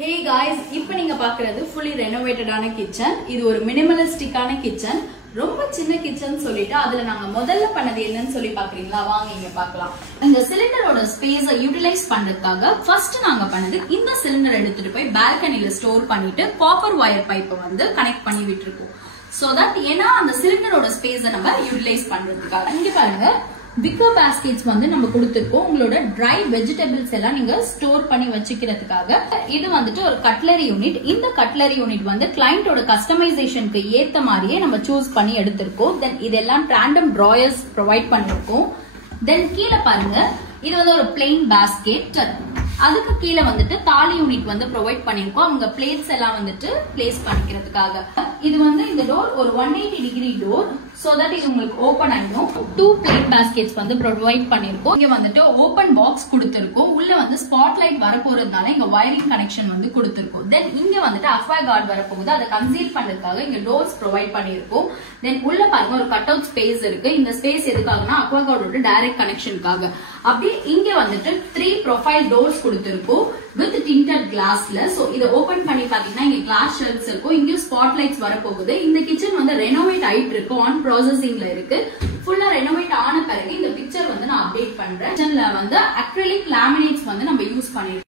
Hey guys, இப்போ நீங்க பார்க்கிறது fully renovated ஆன kitchen. இது ஒரு minimalistic ஆன kitchen. ரொம்ப சின்ன kitchen சொல்லிட்டு அதுல நாங்க முதல்ல பண்ணது என்னன்னு சொல்லி பாக்குறீங்களா? வாங்க இங்க பார்க்கலாம். இந்த சிலிண்டரோட ஸ்பேஸை யூட்டிலைஸ் பண்றதுக்காக ஃபர்ஸ்ட் நாங்க பண்ணது இந்த சிலிண்டர் எடுத்துட்டு போய் பால்கனில ஸ்டோர் பண்ணிட்டு காப்பர் வயர் பைப்பை வந்து கனெக்ட் பண்ணி விட்டுருக்கோம். So that ஏன்னா அந்த சிலிண்டரோட ஸ்பேஸை நம்ம யூட்டிலைஸ் பண்றதுக்காக. இங்க பாருங்க விக்கர் பாஸ்கெட்ஸ் வந்து நம்ம கொடுத்திருக்கோம். உங்களோட ட்ரை வெஜிடபிள்ஸ் எல்லாம் நீங்க ஸ்டோர் பண்ணி வச்சுக்கிறதுக்காக. இது வந்துட்டு ஒரு கட்லரி யூனிட். இந்த கட்லரி யூனிட் வந்து கிளையண்டோட கஸ்டமைசேஷனுக்கு ஏத்த மாதிரியே நம்ம சூஸ் பண்ணி எடுத்திருக்கோம். தென் இதெல்லாம் ரேண்டம் டிராயர்ஸ் ப்ரொவைட் பண்ணிருக்கோம். தென் கீழே பாருங்க, இது வந்து ஒரு பிளெயின் பாஸ்கெட். அதுக்கு கீழே வந்துட்டு தாலி யூனிட் வந்து ப்ரொவைட் பண்ணிருக்கோம். அவங்க பிளேட்ஸ் எல்லாம் வந்துட்டு பிளேஸ் பண்ணிக்கிறதுக்காக. இது வந்து இந்த டோர் ஒரு 180 டிகிரி டோர். சோ தட் இது உங்களுக்கு ஓபன் ஆயிடும். 2 பிளேட் பாஸ்கெட்ஸ் வந்து ப்ரொவைட் பண்ணிருக்கோம். இங்க வந்துட்டு ஓபன் பாக்ஸ் கொடுத்திருக்கோம். உள்ள வந்து ஸ்பாட் லைட் வரப்போறதுனால இங்க வயரிங் கனெக்ஷன் வந்து கொடுத்திருக்கோம். தென் இங்க வந்துட்டு அக்வா கார்டு வரப்போகுது. அதை கன்சீல் பண்றதுக்காக இங்க டோர்ஸ் ப்ரொவைட் பண்ணிருக்கோம். தென் உள்ள பாருங்க ஒரு கட் அவுட் ஸ்பேஸ் இருக்கு. இந்த ஸ்பேஸ் எதுக்காகனா அக்வா கார்டோட டைரக்ட் கனெக்ஷனுக்காக. அப்படியே இங்க வந்துட்டு 3 ப்ரொஃபைல் டோர்ஸ் கொடுத்திருக்கோம் வித் டிண்டட் கிளாஸ்ல. சோ இத ஓபன் பண்ணி பாத்தீங்கன்னா இங்க கிளாஸ் ஷெல்ஃப்ஸ் இருக்கும். இங்க ஸ்பாட் லைட்ஸ் வரப்போகுது. இந்த கிச்சன் வந்து ரெனோவேட் ஆயிட்டு இருக்கு, ஆன் ப்ராசஸிங்ல இருக்கு. ஃபுல்லா ரெனோவேட் ஆன பிறகு இந்த பிக்சர் வந்து நான் அப்டேட் பண்றேன். கிச்சன்ல வந்து அக்ரிலிக் லேமினேட்ஸ் வந்து நம்ம யூஸ் பண்ணிருக்கோம்.